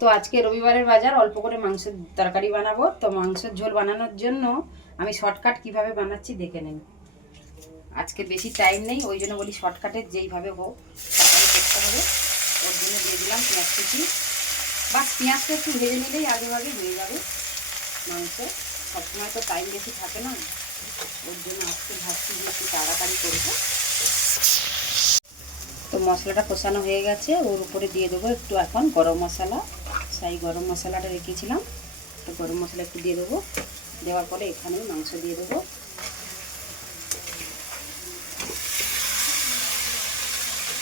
তো আজকে রবিবারের বাজার, অল্প করে মাংসের তরকারি বানাবো। তো মাংসের ঝোল বানানোর জন্য আমি শর্টকাট কিভাবে বানাচ্ছি দেখে নিন। আজকে বেশি টাইম নেই, ওই জন্য বলি শর্টকাটে যেইভাবে হোক তরকারি করতে হবে। ওর জন্য দিয়ে দিলাম পেঁয়াজ কুচি। বাস পেঁয়াজটা একটু ভেজে নিলেই আগে ভাগে হয়ে যাবে। মাংস সবসময় তো টাইম বেশি থাকে না, ওর জন্য আজকে ভাবছি যে একটু তাড়াতাড়ি করবো। তো মশলাটা কষানো হয়ে গেছে, ওর উপরে দিয়ে দেবো একটু এখন গরম মশলা। সেই গরম মশলাটা রেখেছিলাম, তো গরম মশলা একটু দিয়ে দেবো। দেওয়ার পরে এখানে মাংস দিয়ে দেবো।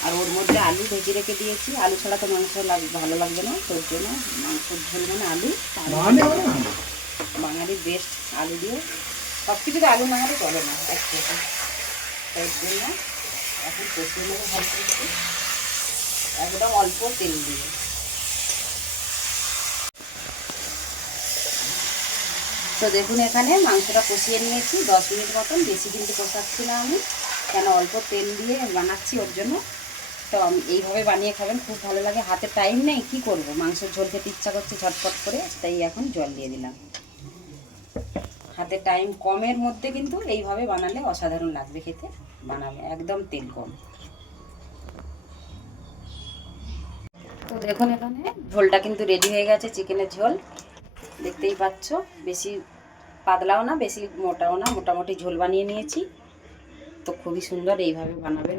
আর ওর মধ্যে আলু ভেজে রেখে দিয়েছি, আলু ছাড়া তো মাংস ভালো লাগবে না, তোর জন্য মাংসের ঝোল মানে আলু। বাঙালির বেস্ট আলু দিয়ে, সব কিছুতে আলু না হলে চলে না একসাথে। তার জন্য এখন কষিয়ে নেবো ভালো করে, একদম অল্প তেল দিয়ে। তো দেখুন এখানে মাংসটা কষিয়ে নিয়েছি 10 মিনিট মতন, বেশি কিন্তু কষাচ্ছি না আমি, কেন অল্প তেল দিয়ে বানাচ্ছি ওর জন্য। তো আমি এইভাবে বানিয়ে খাবেন, খুব ভালো লাগে। হাতে টাইম নেই, কি করব, মাংসের ঝোল খেতে ইচ্ছা করছে ঝটপট করে, তাই এখন জল দিয়ে দিলাম। হাতে টাইম কমের মধ্যে কিন্তু এইভাবে বানালে অসাধারণ লাগবে খেতে। বানাবে একদম তেল কম। তো দেখুন এখানে ঝোলটা কিন্তু রেডি হয়ে গেছে, চিকেনের ঝোল দেখতেই পাচ্ছ। বেশি পাতলাও না বেশি মোটাও না, মোটামুটি ঝোল বানিয়ে নিয়েছি। তো খুবই সুন্দর, এইভাবে বানাবেন।